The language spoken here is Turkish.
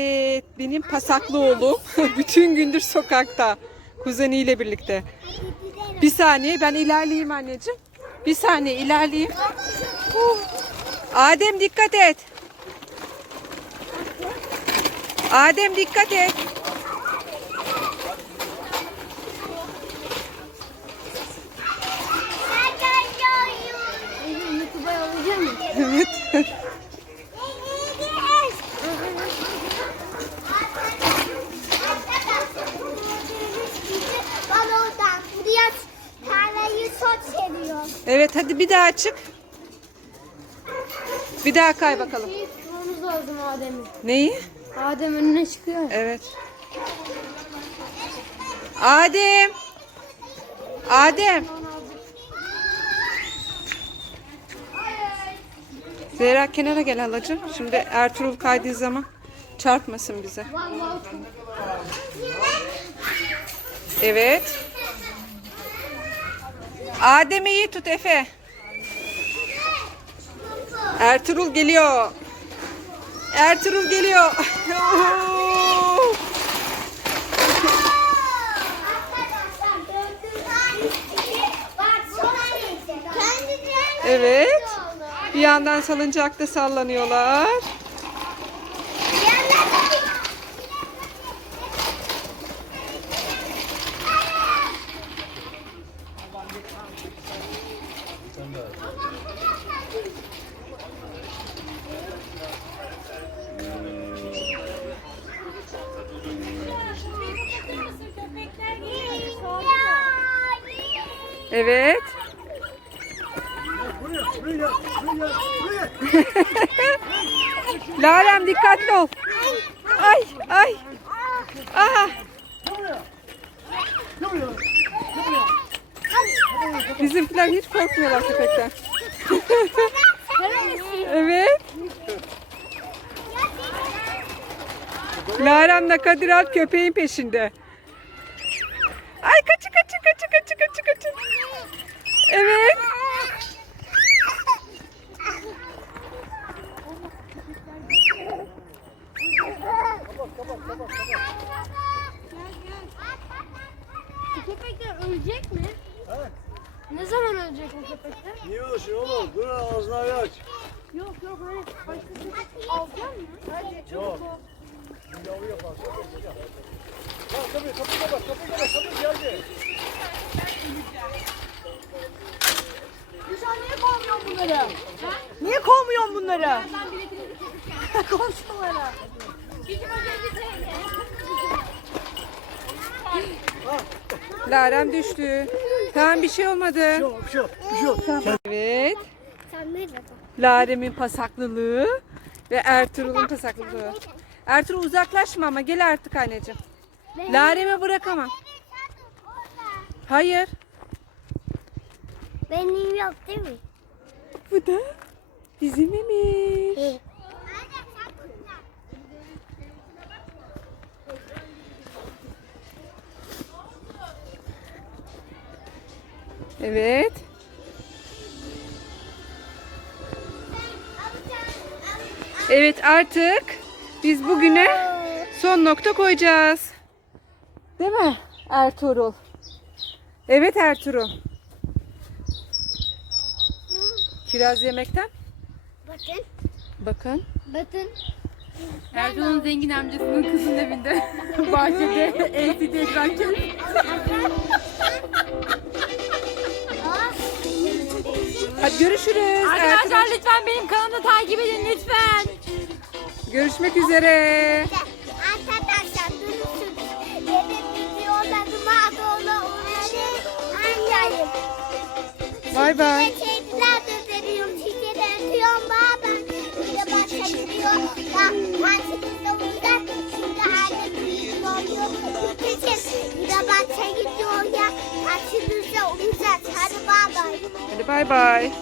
Evet, benim pasaklı oğlum bütün gündür sokakta kuzeniyle birlikte. Bir saniye ben ilerleyeyim anneciğim. Bir saniye ilerleyeyim. Huh. Adem dikkat et. Adem dikkat et. Evet hadi bir daha çık. Bir daha kay bakalım. Şeyi tutmamız lazım Adem'i. Neyi? Adem önüne çıkıyor. Evet. Adem. Adem. Zehra kenara gel halacığım. Şimdi Ertuğrul kaydığı zaman çarpmasın bize. Evet. Adem'i iyi tut Efe. Ertuğrul geliyor. Ertuğrul geliyor. Evet. Bir yandan salıncakta sallanıyorlar. Evet. Lalem dikkatli ol. Ay ay. Aha. Bizimkiler hiç korkmuyorlar köpekten. evet. Larem'le Kadir Alp köpeğin peşinde. Ay kaçı kaçı kaçı kaçı kaçı kaçı. Evet. Köpekler ölecek mi? Evet. Ne zaman ölecek bu köpekler? Niye ölsün oğlum? Dur ağzını aç. Yok yok hani başka köpek alacak mı? Hadi Yok. Bir yavru yaparsın. Ha tabii kapıda bak kapıda bak kapı geldi. Sen niye kovmuyorsun bunları? Niye kovmuyorsun bunları? Komşulara. Larem düştü. Tamam bir şey olmadı. Yok bir şey yok. Bir şey yok. Evet. Sen merhaba. Larem'in pasaklılığı ve Ertuğrul'un pasaklılığı. Ertuğrul uzaklaşma ama gel artık anneciğim. Larem'i bırakamam. Hayır. Benim yok değil mi? Bu da bizim Emir. Evet. Evet artık biz bugüne son nokta koyacağız. Değil mi Ertuğrul? Evet Ertuğrul. Kiraz yemekten. Bakın. Bakın. Bakın. Erdoğan'ın zengin amcasının kızın evinde. Bahçede LCD ekran lütfen benim kanalımı takip edin lütfen. Görüşmek üzere. Arkadaşlar durursunuz. Benim videolarıma abone olmayı unutmayın. Bay bay. Şeyler de öpüyorum. Baba. Bir de başka gidiyor. Ya ben sizinle uzak. Şimdi annem büyük oluyor. Kesin. Bir de başka gidiyor ya. Karşınızda uzak. Hadi baba. Hadi bay bay.